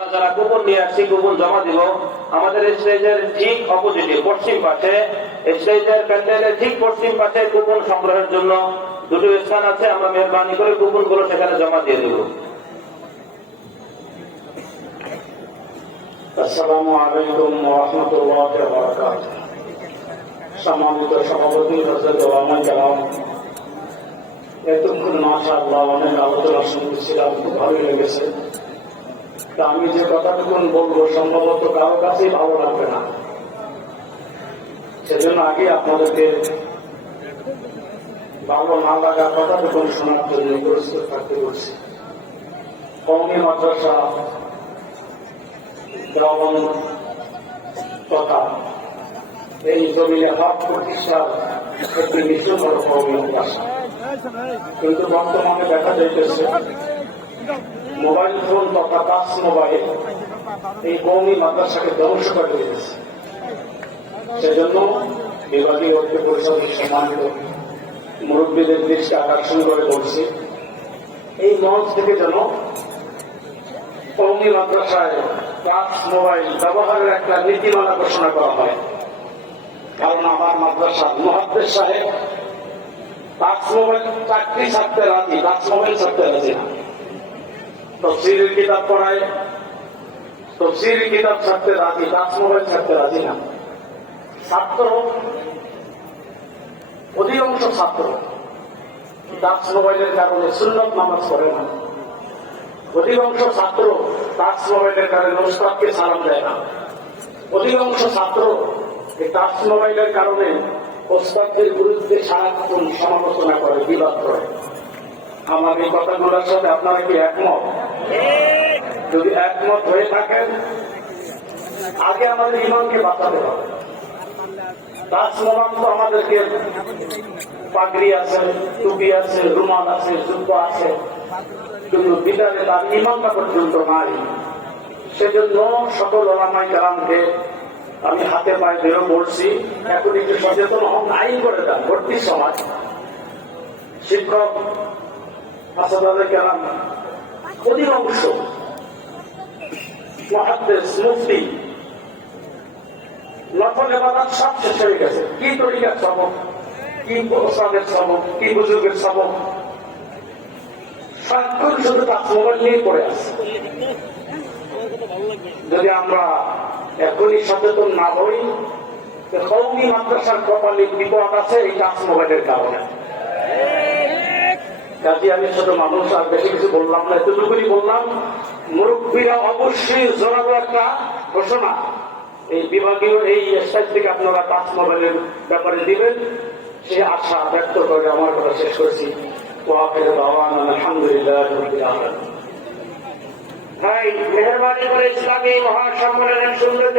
যারা কুপন নিয়ে আসছি কুপন জমা দিব, আমাদের স্টেজের ঠিক অপোজিটে পশ্চিম পাশে স্টেজের প্যান্ডেলের ঠিক পশ্চিম পাশে কুপন সংগ্রহের জন্য দুটো স্থান আছে, আমরা মেহরবানি করে কুপনগুলো সেখানে জমা দিয়ে দেব। আসসালামু আলাইকুম রহমতুল্লাহ বরকাত সম্মানিত সভাপতি হজরত ওলামা কালাম এতক্ষণ মাসা আল্লাহ অনেক আলোচনা শুনতেছিলাম, খুব ভালো লেগেছে। তা আমি যে কথাটুকুন বলব, সম্ভবত কারও কাছেই ভালো লাগবে না। সেজন্য আগে আপনাদেরকে ভালো না লাগা কথাটুকুন শোনার জন্য প্রস্তুত থাকতে বলছি। কমই মাদ্রাসা দেওয়ান তথা এই জমিনে হক প্রতিষ্ঠার একটি নিশ্চিত কর্মীয় ভাষা কিন্তু বর্তমানে দেখা যাইতেছে মোবাইল ফোন তথা টাচ মোবাইল এই কৌমি মাদ্রাসাকে ধ্বংস করে দিয়েছে। সেজন্য বিভাগীয় ঐক্য পরিষদের সম্মানিত মুরব্বীদের দৃষ্টি আকর্ষণ করে বলছি, এই মঞ্চ থেকে যেন কৌমি মাদ্রাসায় টাচ মোবাইল ব্যবহারের একটা নীতিমালা ঘোষণা করা হয়। কারণ আমার মাদ্রাসা মহাদ্দেশ সাহেব টাচ মোবাইল চাকরি ছাড়তে রাজি টাচ মোবাইল ছাড়তে রাজি না। তফসিলের কিতাব পড়ায়। তফসিল কিতাব ছাড়তে রাজি মোবাইল ছাড়তে রাজি না। ছাত্র, অধিকাংশ ছাত্র টাচ মোবাইলের কারণে সুন্নত নামাজ পড়ে না। অধিকাংশ ছাত্র টাচ মোবাইলের কারণে ওস্তাদকে সালাম দেয় না। অধিকাংশ ছাত্র এই টাচ মোবাইলের কারণে ওস্তাদের বিরুদ্ধে সারাক্ষণ সমালোচনা করে, বিবাদ করে। আমার এই কথাগুলোর সাথে আপনারা কি একমত? যদি একমত হয়ে থাকেন, আগে আমাদের ইমানকে বাঁচাতে হবে। আমাদেরকে পাগড়ি আছে কিন্তু তার ইমানটা পর্যন্ত আমি হাতে পায়ে বেরো বলছি, এখন একটু সচেতন হন, আইন করে দেন, ভর্তি সমাজ। শিক্ষক কালাম অধিকাংশ মহাদ্দেশ মুফতি সব শেষ হয়ে গেছে। কি তরিকার কি কি যদি আমরা এখনই সচেতন না হই কৌমি মাদ্রাসার কপালে বিপদ আছে, এই টাচ মোবাইলের কারণে। কাজে আমি ছোট মানুষ, আর বেশি কিছু বললাম না এতটুকুনি বললাম। মুরব্বীরা অবশ্যই জোরাবো একটা ঘোষণা। এই বিভাগীয় এই স্থায়ী থেকে আপনারা টাচ মোবাইলের ব্যাপারে দিবেন। সে আশা ব্যক্ত করে আমার কথা শেষ করেছি। আলহামদুলিল্লাহ ভাই, মেহরবানি করে ইসলামী মহাসম্মেলনের সুন্দর